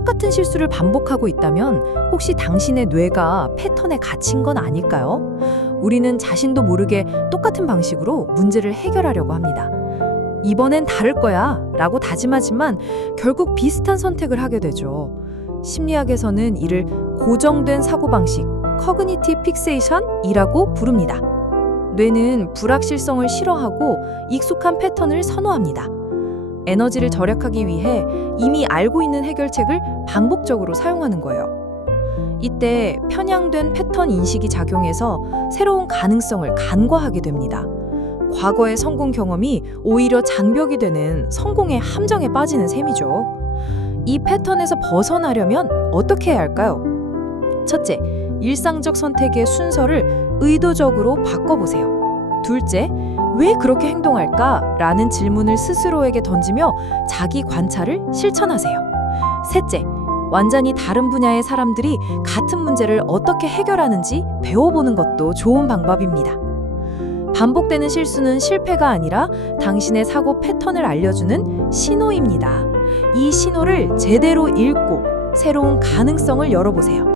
똑같은 실수를 반복하고 있다면 혹시 당신의 뇌가 패턴에 갇힌 건 아닐까요? 우리는 자신도 모르게 똑같은 방식으로 문제를 해결하려고 합니다. 이번엔 다를 거야 라고 다짐하지만 결국 비슷한 선택을 하게 되죠. 심리학에서는 이를 고정된 사고방식, 커그니티브 픽세이션이라고 부릅니다. 뇌는 불확실성을 싫어하고 익숙한 패턴을 선호합니다. 에너지를 절약하기 위해 이미 알고 있는 해결책을 반복적으로 사용하는 거예요. 이때 편향된 패턴 인식이 작용해서 새로운 가능성을 간과하게 됩니다. 과거의 성공 경험이 오히려 장벽이 되는 성공의 함정에 빠지는 셈이죠. 이 패턴에서 벗어나려면 어떻게 해야 할까요? 첫째, 일상적 선택의 순서를 의도적으로 바꿔보세요. 둘째, 왜 그렇게 행동할까? 라는 질문을 스스로에게 던지며 자기 관찰을 실천하세요. 셋째, 완전히 다른 분야의 사람들이 같은 문제를 어떻게 해결하는지 배워보는 것도 좋은 방법입니다. 반복되는 실수는 실패가 아니라 당신의 사고 패턴을 알려주는 신호입니다. 이 신호를 제대로 읽고 새로운 가능성을 열어보세요.